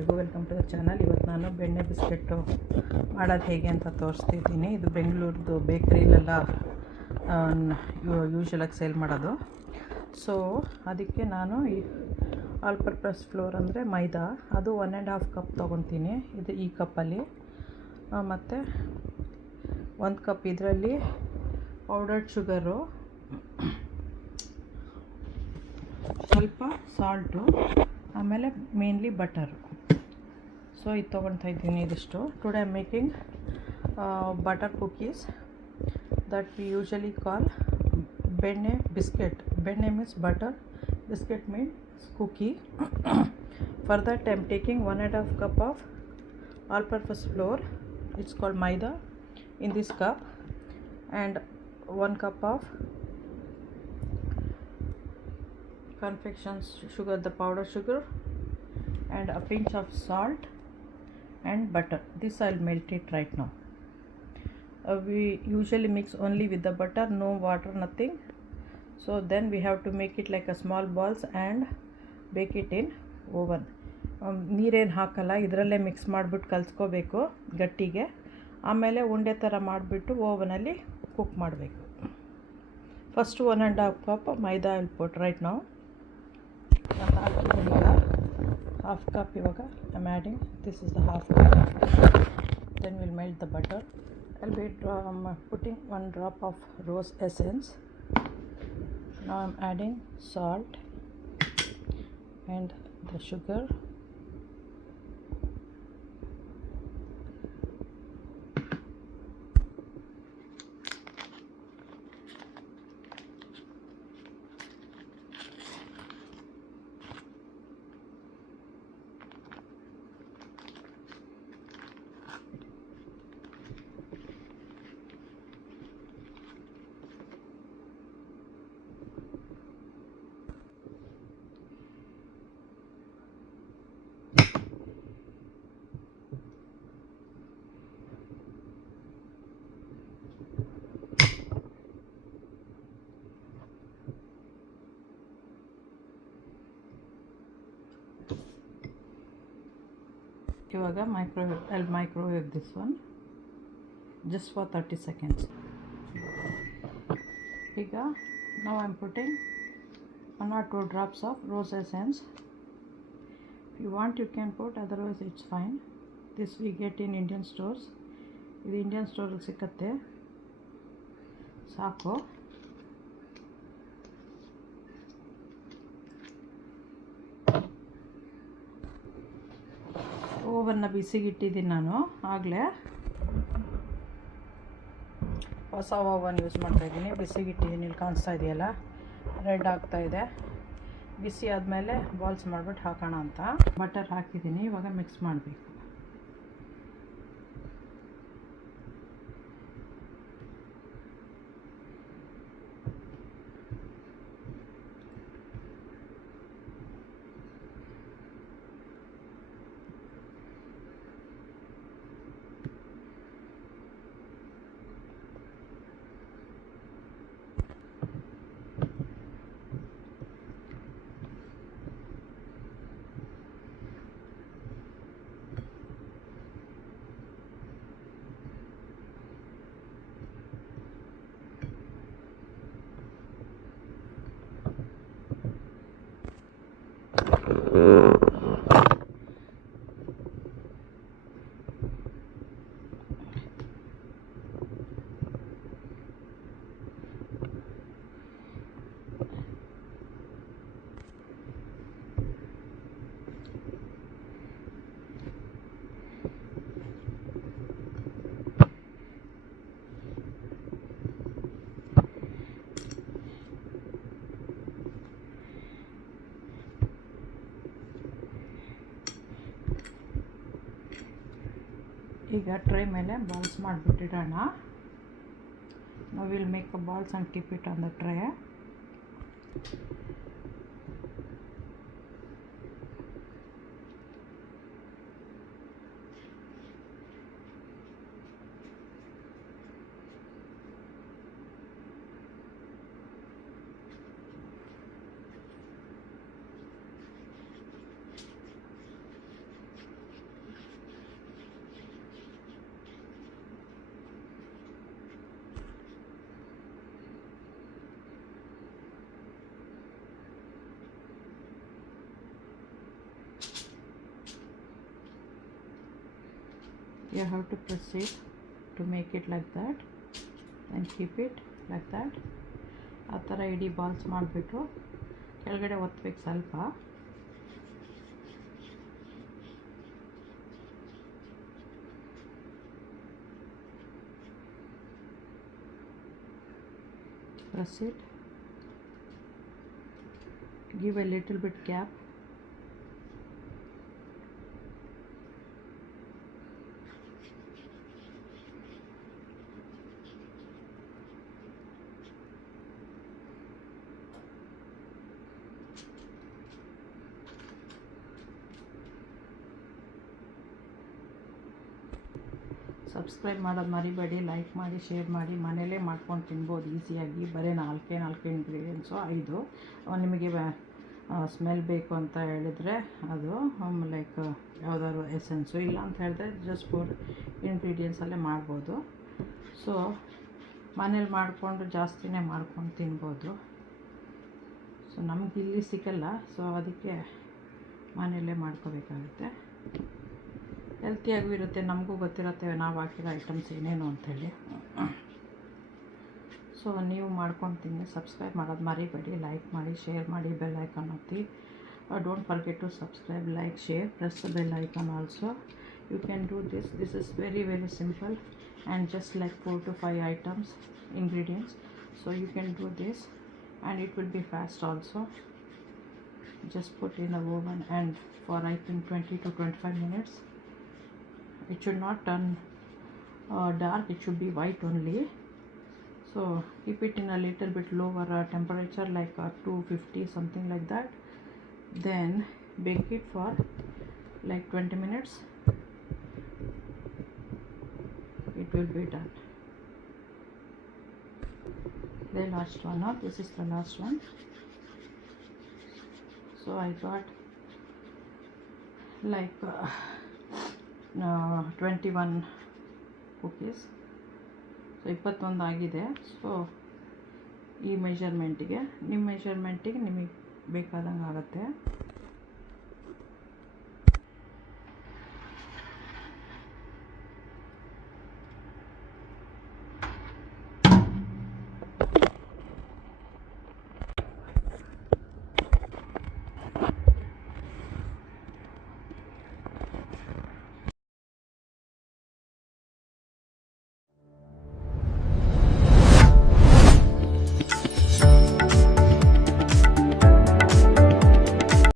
ಎಲ್ರಿಗೂ welcome to the channel. ಇವತ್ತು ನಾನು ಬೆಣ್ಣೆ ಬಿಸ್ಕೆಟ್ಟು ಮಾಡೋದು ಹೇಗೆ ಅಂತ ತೋರಿಸ್ತಿದ್ದೀನಿ. ಇದು ಬೆಂಗಳೂರದು ಬೇಕ್ರಿಲೆಲ್ಲ ಯೂಶ್ವಲಾಗಿ ಸೇಲ್ ಮಾಡೋದು. ಸೊ ಅದಕ್ಕೆ ನಾನು ಈ ಆಲ್ ಪರ್ಪಸ್ ಫ್ಲೋರ್ ಅಂದರೆ ಮೈದಾ, ಅದು 1.5 ಕಪ್ ತೊಗೊತೀನಿ. ಇದು ಈ ಕಪ್ಪಲ್ಲಿ. ಮತ್ತು 1 ಕಪ್ ಇದರಲ್ಲಿ ಪೌಡರ್ಡ್ ಶುಗರು, ಸ್ವಲ್ಪ ಸಾಲ್ಟು, ಆಮೇಲೆ ಮೇನ್ಲಿ ಬಟರು. ಸೊ ಇದು ತೊಗೊಳ್ತಾ ಇದ್ದೀನಿ ಇದಿಷ್ಟು. Today I am making butter cookies that we usually call ಬೆಣ್ಣೆ ಬಿಸ್ಕೆಟ್. ಬೆಣ್ಣೆ means butter, biscuit means cookie. For that I am taking 1.5 cup of all-purpose flour, it's called maida, in this cup, and 1 cup of confection sugar, the powder sugar, and a pinch of salt and butter. This I'll melt it right now. We usually mix only with the butter, no water, nothing. So then we have to make it like a small balls and bake it in oven. ನೀರೇನು ಹಾಕಲ್ಲ, ಇದರಲ್ಲೇ ಮಿಕ್ಸ್ ಮಾಡಿಬಿಟ್ಟು ಕಲಿಸ್ಕೋಬೇಕು ಗಟ್ಟಿಗೆ. ಆಮೇಲೆ ಉಂಡೆ ಥರ ಮಾಡಿಬಿಟ್ಟು ಓವನಲ್ಲಿ ಕುಕ್ ಮಾಡಬೇಕು. ಫಸ್ಟ್ 1.5 cup ಮೈದಾ ವಿಲ್ ಪುಟ್ ರೈಟ್ ನಾವು. ಮತ್ತು ಹಾಕಿದ್ದೀನಿ ಈಗ half cup. ಇವಾಗ I am adding, this is the half cup. Then we'll melt the butter. I'll be putting 1 drop of rose essence. Now I'm adding salt and the sugar. ಇವಾಗ I'll microwave this one just for 30 seconds. ಈಗ now I'm putting 1 or 2 drops of rose essence. If you want you can put, otherwise it's fine. This we get in Indian stores. ಇದು ಇಂಡಿಯನ್ ಸ್ಟೋರಲ್ಲಿ ಸಿಕ್ಕತ್ತೆ. ಸಾಕು. ಓವನ್ನ ಬಿಸಿಗಿಟ್ಟಿದ್ದೀನಿ ನಾನು ಆಗಲೇ. ಹೊಸ ಓವನ್ ಯೂಸ್ ಮಾಡ್ತಾಯಿದ್ದೀನಿ. ಬಿಸಿಗಿಟ್ಟಿದ್ದೀನಿ, ಇಲ್ಲಿ ಕಾಣಿಸ್ತಾ ಇದೆಯಲ್ಲ, ರೆಡ್ ಆಗ್ತಾಯಿದೆ. ಬಿಸಿ ಆದಮೇಲೆ ಬಾಲ್ಸ್ ಮಾಡಿಬಿಟ್ಟು ಹಾಕೋಣ ಅಂತ ಬಟರ್ ಹಾಕಿದ್ದೀನಿ. ಇವಾಗ ಮಿಕ್ಸ್ ಮಾಡಬೇಕು. ಈಗ ಟ್ರೈ ಮೇಲೆ ಬಾಲ್ಸ್ ಮಾಡಿಬಿಟ್ಟಿಡೋಣ. ನಾವು will make a balls and keep it on the tray. You have to press it to make it like that and keep it like that. ಆ ಥರ ಇಡೀ ಬಾಲ್ಸ್ ಮಾಡಿಬಿಟ್ಟು ಕೆಳಗಡೆ ಒತ್ತಬೇಕು ಸ್ವಲ್ಪ. Press it, give a little bit gap, subscribe ಮಾಡೋದು ಮರಿಬೇಡಿ, ಲೈಕ್ ಮಾಡಿ, ಶೇರ್ ಮಾಡಿ. ಮನೇಲೇ ಮಾಡ್ಕೊಂಡು ತಿನ್ಬೋದು ಈಸಿಯಾಗಿ. ಬರೀ 4 ಇಂಗ್ರೀಡಿಯೆಂಟ್ಸು 5. ನಿಮಗೆ ಸ್ಮೆಲ್ ಬೇಕು ಅಂತ ಹೇಳಿದರೆ ಅದು ಲೈಕ್ ಯಾವುದಾದ್ರು ಎಸೆನ್ಸು, ಇಲ್ಲ ಅಂತ ಹೇಳಿದ್ರೆ ಜಸ್ಟ್ 4 ಇಂಗ್ರೀಡಿಯೆಂಟ್ಸಲ್ಲೇ ಮಾಡ್ಬೋದು. ಸೊ ಮನೇಲಿ ಮಾಡಿಕೊಂಡು ಜಾಸ್ತಿನೇ ಮಾಡ್ಕೊಂಡು ತಿನ್ಬೋದು. ಸೊ ನಮ್ಗೆ ಇಲ್ಲಿ ಸಿಗಲ್ಲ, ಸೊ ಅದಕ್ಕೆ ಮನೆಯಲ್ಲೇ ಮಾಡ್ಕೋಬೇಕಾಗುತ್ತೆ. ಹೆಲ್ತಿಯಾಗೂ ಇರುತ್ತೆ, ನಮಗೂ ಗೊತ್ತಿರುತ್ತೆ ನಾವು ಹಾಕಿರೋ ಐಟಮ್ಸ್ ಏನೇನು ಅಂಥೇಳಿ. ಸೊ ನೀವು ಮಾಡ್ಕೊಂಡು ತಿನ್ನಿ. ಸಬ್ಸ್ಕ್ರೈಬ್ ಮಾಡೋದು ಮರಿಬೇಡಿ, ಲೈಕ್ ಮಾಡಿ, ಶೇರ್ ಮಾಡಿ, ಬೆಲ್ ಐಕಾನ್ ಒತ್ತಿ. Don't forget to subscribe, like, share, press the bell icon also. You can do this. This is very simple and just like 4 to 5 items, ingredients. So you can do this and it will be fast also. Just put in the oven and for I think 20 to 25 minutes. It should not turn dark, it should be white only. So keep it in a little bit lower temperature, like 250 something like that. Then bake it for like 20 minutes. It will be done. The last one, now this is the last one. So I got like 21 cookies. So 21 ಆಗಿದೆ. ಸೊ ಈ ಮೆಷರ್ಮೆಂಟಿಗೆ, ನಿಮ್ಮ ಮೆಷರ್ಮೆಂಟಿಗೆ ನಿಮಗೆ ಬೇಕಾದಂಗೆ ಆಗುತ್ತೆ.